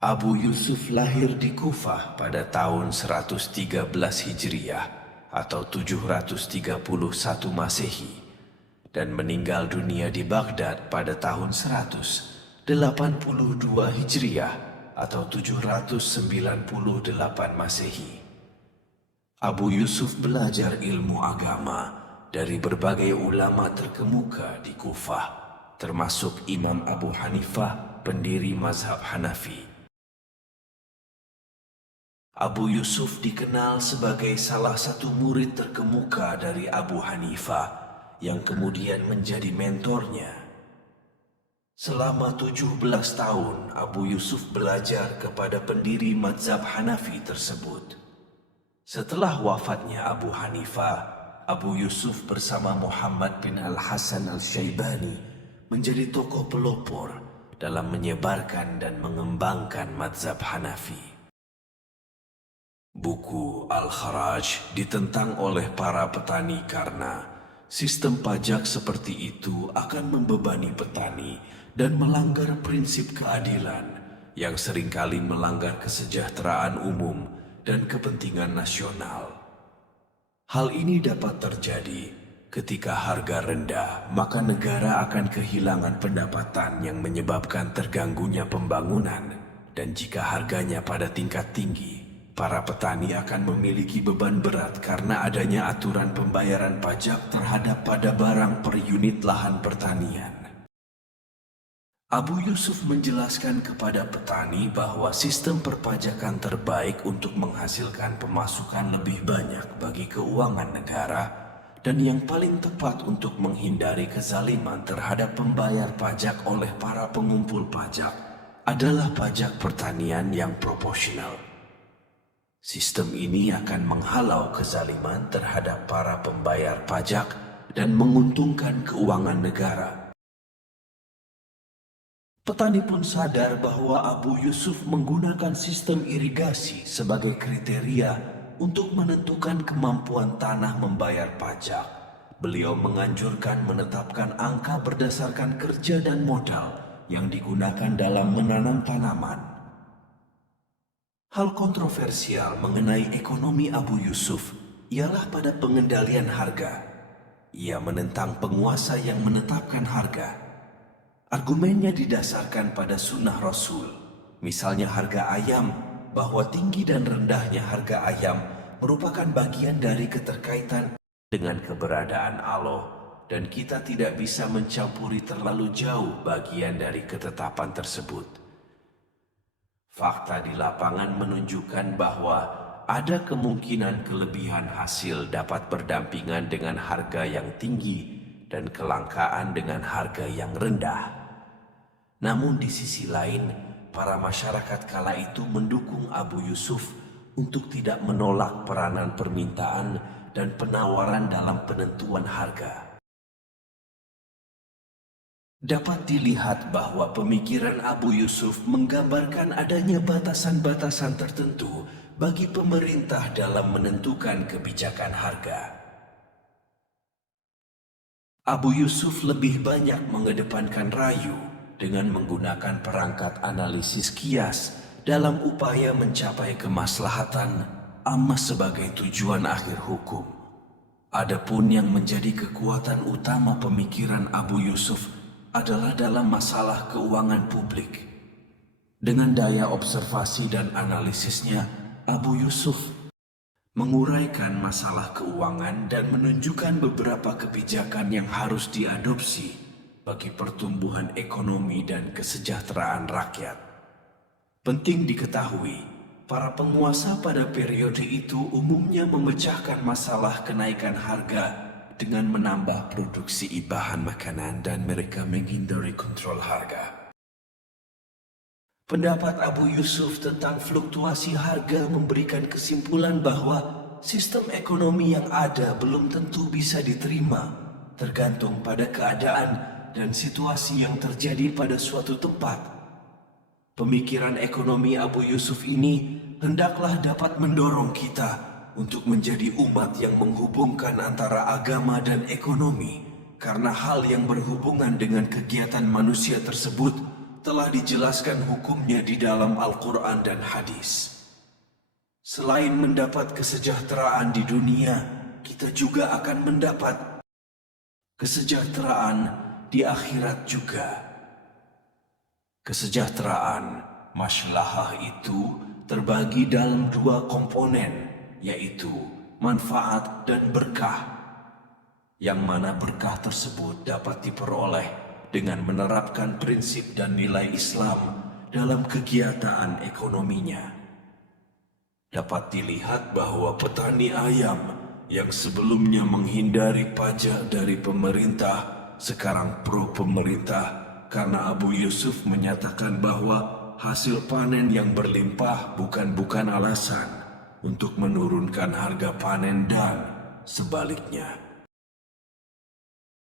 Abu Yusuf lahir di Kufah pada tahun 113 Hijriah atau 731 Masehi dan meninggal dunia di Baghdad pada tahun 182 Hijriah atau 798 Masehi. Abu Yusuf belajar ilmu agama dari berbagai ulama terkemuka di Kufah, termasuk Imam Abu Hanifah, pendiri mazhab Hanafi. Abu Yusuf dikenal sebagai salah satu murid terkemuka dari Abu Hanifah yang kemudian menjadi mentornya. Selama 17 tahun Abu Yusuf belajar kepada pendiri mazhab Hanafi tersebut. Setelah wafatnya Abu Hanifah, Abu Yusuf bersama Muhammad bin Al-Hasan Al-Syaibani menjadi tokoh pelopor dalam menyebarkan dan mengembangkan mazhab Hanafi. Buku Al-Kharaj ditentang oleh para petani karena sistem pajak seperti itu akan membebani petani dan melanggar prinsip keadilan yang seringkali melanggar kesejahteraan umum dan kepentingan nasional. Hal ini dapat terjadi ketika harga rendah, maka negara akan kehilangan pendapatan yang menyebabkan terganggunya pembangunan, dan jika harganya pada tingkat tinggi, para petani akan memiliki beban berat karena adanya aturan pembayaran pajak terhadap pada barang per unit lahan pertanian. Abu Yusuf menjelaskan kepada petani bahwa sistem perpajakan terbaik untuk menghasilkan pemasukan lebih banyak bagi keuangan negara dan yang paling tepat untuk menghindari kezaliman terhadap pembayar pajak oleh para pengumpul pajak adalah pajak pertanian yang proporsional. Sistem ini akan menghalau kezaliman terhadap para pembayar pajak dan menguntungkan keuangan negara. Petani pun sadar bahwa Abu Yusuf menggunakan sistem irigasi sebagai kriteria untuk menentukan kemampuan tanah membayar pajak. Beliau menganjurkan menetapkan angka berdasarkan kerja dan modal yang digunakan dalam menanam tanaman. Hal kontroversial mengenai ekonomi Abu Yusuf ialah pada pengendalian harga. Ia menentang penguasa yang menetapkan harga. Argumennya didasarkan pada sunnah Rasul, misalnya harga ayam, bahwa tinggi dan rendahnya harga ayam merupakan bagian dari keterkaitan dengan keberadaan Allah, dan kita tidak bisa mencampuri terlalu jauh bagian dari ketetapan tersebut. Fakta di lapangan menunjukkan bahwa ada kemungkinan kelebihan hasil dapat berdampingan dengan harga yang tinggi dan kelangkaan dengan harga yang rendah. Namun di sisi lain, para masyarakat kala itu mendukung Abu Yusuf untuk tidak menolak peranan permintaan dan penawaran dalam penentuan harga. Dapat dilihat bahwa pemikiran Abu Yusuf menggambarkan adanya batasan-batasan tertentu bagi pemerintah dalam menentukan kebijakan harga. Abu Yusuf lebih banyak mengedepankan rayu dengan menggunakan perangkat analisis kias dalam upaya mencapai kemaslahatan amma sebagai tujuan akhir hukum. Adapun yang menjadi kekuatan utama pemikiran Abu Yusuf adalah dalam masalah keuangan publik. Dengan daya observasi dan analisisnya, Abu Yusuf menguraikan masalah keuangan dan menunjukkan beberapa kebijakan yang harus diadopsi bagi pertumbuhan ekonomi dan kesejahteraan rakyat. Penting diketahui, para penguasa pada periode itu umumnya memecahkan masalah kenaikan harga dengan menambah produksi bahan makanan dan mereka menghindari kontrol harga. Pendapat Abu Yusuf tentang fluktuasi harga memberikan kesimpulan bahwa sistem ekonomi yang ada belum tentu bisa diterima, tergantung pada keadaan dan situasi yang terjadi pada suatu tempat. Pemikiran ekonomi Abu Yusuf ini hendaklah dapat mendorong kita untuk menjadi umat yang menghubungkan antara agama dan ekonomi, karena hal yang berhubungan dengan kegiatan manusia tersebut telah dijelaskan hukumnya di dalam Al-Quran dan hadis. Selain mendapat kesejahteraan di dunia, kita juga akan mendapat kesejahteraan di akhirat juga. Kesejahteraan maslahah itu terbagi dalam dua komponen, yaitu manfaat dan berkah. Yang mana berkah tersebut dapat diperoleh dengan menerapkan prinsip dan nilai Islam dalam kegiatan ekonominya. Dapat dilihat bahwa petani ayam yang sebelumnya menghindari pajak dari pemerintah sekarang pro pemerintah karena Abu Yusuf menyatakan bahwa hasil panen yang berlimpah bukan alasan untuk menurunkan harga panen dan sebaliknya.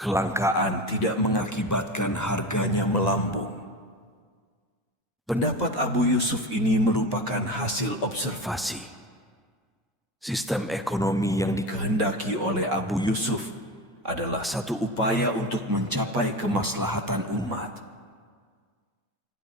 Kelangkaan tidak mengakibatkan harganya melambung. Pendapat Abu Yusuf ini merupakan hasil observasi. Sistem ekonomi yang dikehendaki oleh Abu Yusuf adalah satu upaya untuk mencapai kemaslahatan umat.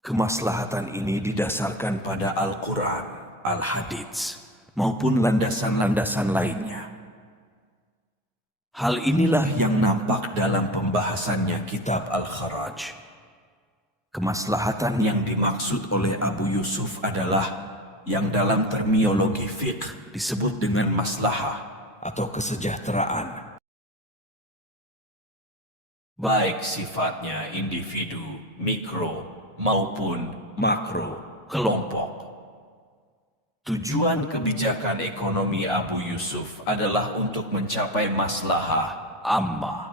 Kemaslahatan ini didasarkan pada Al-Quran, Al-Hadits, maupun landasan-landasan lainnya. Hal inilah yang nampak dalam pembahasannya kitab Al-Kharaj. Kemaslahatan yang dimaksud oleh Abu Yusuf adalah yang dalam terminologi fiqh disebut dengan maslahah atau kesejahteraan. Baik sifatnya individu, mikro, maupun makro, kelompok. Tujuan kebijakan ekonomi Abu Yusuf adalah untuk mencapai maslahah ammah.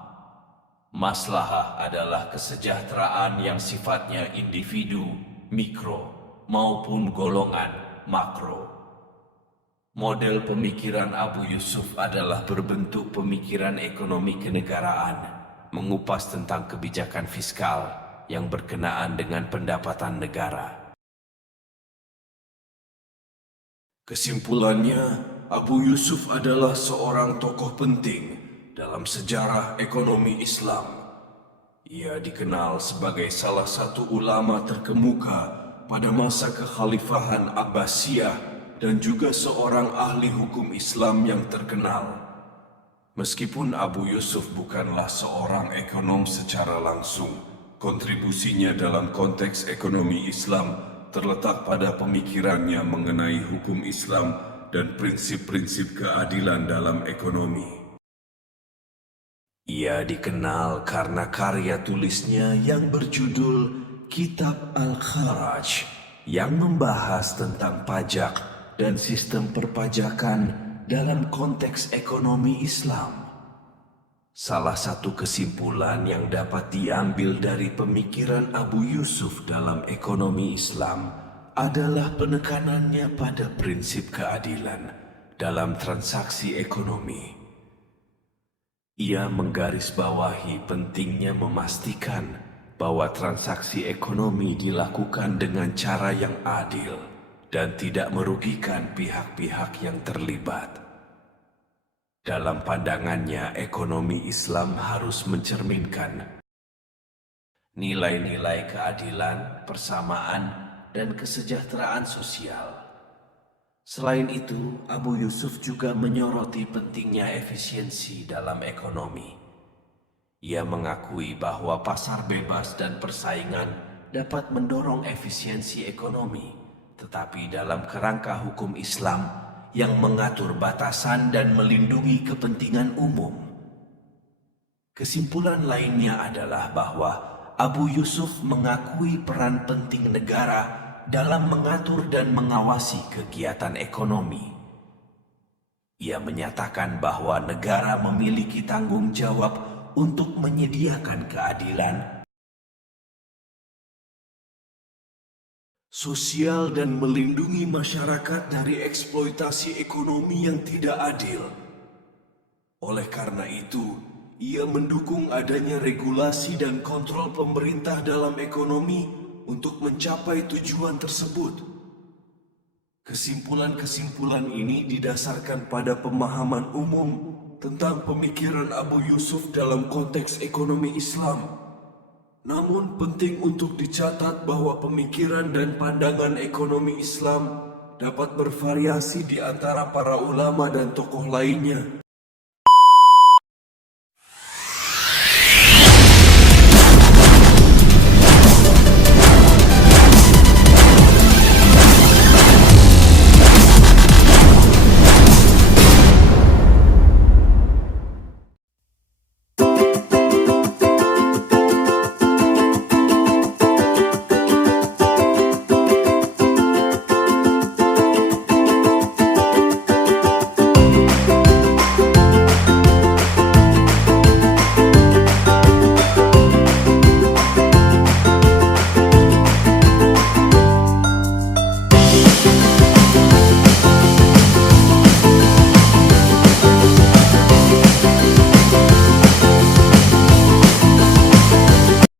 Maslahah adalah kesejahteraan yang sifatnya individu, mikro, maupun golongan makro. Model pemikiran Abu Yusuf adalah berbentuk pemikiran ekonomi kenegaraan, mengupas tentang kebijakan fiskal yang berkenaan dengan pendapatan negara. Kesimpulannya, Abu Yusuf adalah seorang tokoh penting dalam sejarah ekonomi Islam. Ia dikenal sebagai salah satu ulama terkemuka pada masa kekhalifahan Abbasiyah dan juga seorang ahli hukum Islam yang terkenal. Meskipun Abu Yusuf bukanlah seorang ekonom secara langsung, kontribusinya dalam konteks ekonomi Islam terletak pada pemikirannya mengenai hukum Islam dan prinsip-prinsip keadilan dalam ekonomi. Ia dikenal karena karya tulisnya yang berjudul Kitab Al-Kharaj yang membahas tentang pajak dan sistem perpajakan dalam konteks ekonomi Islam. Salah satu kesimpulan yang dapat diambil dari pemikiran Abu Yusuf dalam ekonomi Islam adalah penekanannya pada prinsip keadilan dalam transaksi ekonomi. Ia menggarisbawahi pentingnya memastikan bahwa transaksi ekonomi dilakukan dengan cara yang adil dan tidak merugikan pihak-pihak yang terlibat. Dalam pandangannya, ekonomi Islam harus mencerminkan nilai-nilai keadilan, persamaan, dan kesejahteraan sosial. Selain itu, Abu Yusuf juga menyoroti pentingnya efisiensi dalam ekonomi. Ia mengakui bahwa pasar bebas dan persaingan dapat mendorong efisiensi ekonomi, tetapi dalam kerangka hukum Islam yang mengatur batasan dan melindungi kepentingan umum. Kesimpulan lainnya adalah bahwa Abu Yusuf mengakui peran penting negara dalam mengatur dan mengawasi kegiatan ekonomi. Ia menyatakan bahwa negara memiliki tanggung jawab untuk menyediakan keadilan sosial dan melindungi masyarakat dari eksploitasi ekonomi yang tidak adil. Oleh karena itu, ia mendukung adanya regulasi dan kontrol pemerintah dalam ekonomi untuk mencapai tujuan tersebut. Kesimpulan-kesimpulan ini didasarkan pada pemahaman umum tentang pemikiran Abu Yusuf dalam konteks ekonomi Islam. Namun penting untuk dicatat bahwa pemikiran dan pandangan ekonomi Islam dapat bervariasi di antara para ulama dan tokoh lainnya.